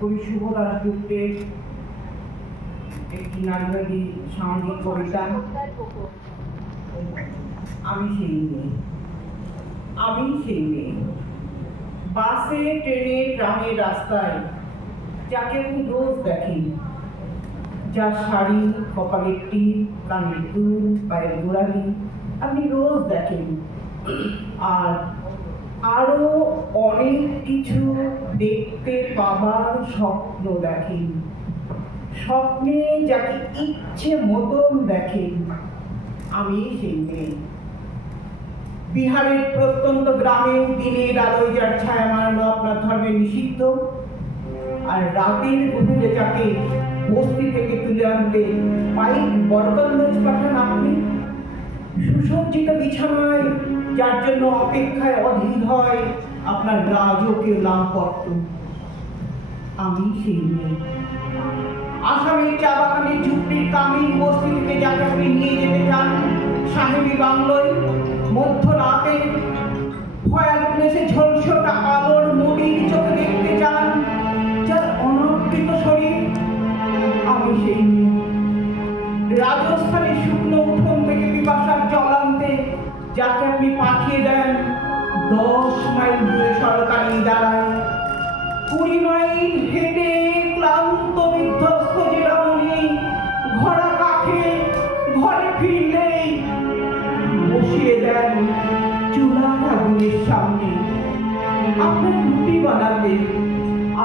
কবি শুভ দাশগুপ্তের একটি নারীবাদী সামাজিক কবিতা আমি সেই মেয়ে। আমি সেই মেয়ে। বাসে, ট্রেনে, ট্রামে, রাস্তায় যাকে আপনি রোজ দেখেন যার শাড়ি কপালের টিপ কানের দুল, পায়ের গোড়ালি, আপনি রোজ দেখেন। আর আরও অনেক কিছু দেখতে পাবার স্বপ্ন দেখেন স্বপ্নে যাকে ইচ্ছে মতন দেখেন আমি সেই মেয়ে। বিহারের প্রত্যন্ত গ্রামে দিনের আলোয় যার ছায়া মারানো আপনার ধর্মে নিষিদ্ধ, আর রাতের গভীরে যাকে বস্তি থেকে তুলে আনতে পাইক বরকন্দাজ পাঠান আপনি, সুসজ্জিত বিছানায় যার জন্য অপেক্ষায় অধীর হয় আপনার রাজকীয় লামপত্র আমি সেই মেয়ে। আসামের চা বাগানে ঝুপড়ির কামিন বস্তি যাকে আপনি নিয়ে যেতে চান, সাহেবী বাংলোয় মধ্যরাতে ভয়াল প্লেসে ঝলসটা আলোর মুড়ির চোখে দেখতে চান, যার অনাবৃত শরীর আমি সেই মেয়ে। রাজস্থানের শুকনো উঠোন থেকে পিপাসার জল যাকে আপনি পাঠিয়ে দেন, দশ মাইল দূরে সরকারি দাঁড়ায় কুড়ি মাইল হেঁটে ক্লান্ত বিধ্বস্ত জেরামণি ঘোড়া কাঠে ঘরে ফিরলেই বসিয়ে দেন চুলা আগুনের সামনে। আপনার রুটি বানাতে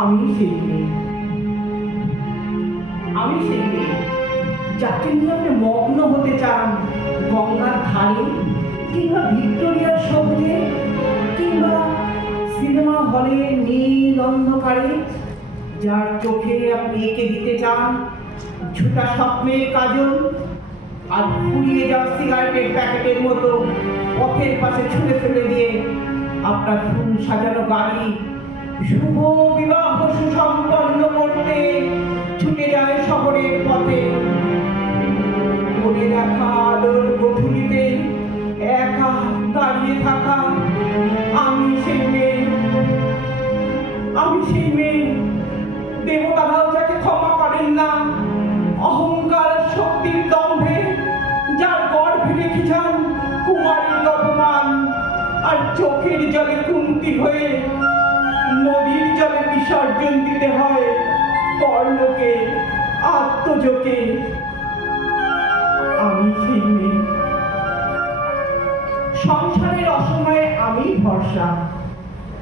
আমি সেই আমি সেই যাকে নিয়ে আপনি মগ্ন হতে চান গঙ্গার ধারে। অন্ধকারে যার চোখে আপনি এঁকে দিতে চান ঝুটা স্বপ্নের কাজল, আর ফুরিয়ে যাওয়া সিগারেটের প্যাকেটের মতো পথের পাশে ছুঁড়ে ফেলে দিয়ে আপনার ফুল সাজানো গাড়ি শুভ বিবাহ সুসম্পন্ন করতে ছুটে যায় শহরের পথে। মনে রাখা আলোর গধূলিতে সেই দেবতারাও যাকে ক্ষমা করেন না। অহংকার শক্তির দম্ভে যার গর্ভে রেখে যান কুমারীর অপমান। আর চোখের জলে কুন্তি হয়ে নদীর জলে বিসর্জন দিতে হয় কর্ণকে আত্মজোকে। আমি সেই মেয়ে। সংসারের অসময়ে আমি ভরসা।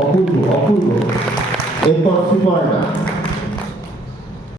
অপূর্ব অপূর্ব। এরপর সুপর্ণা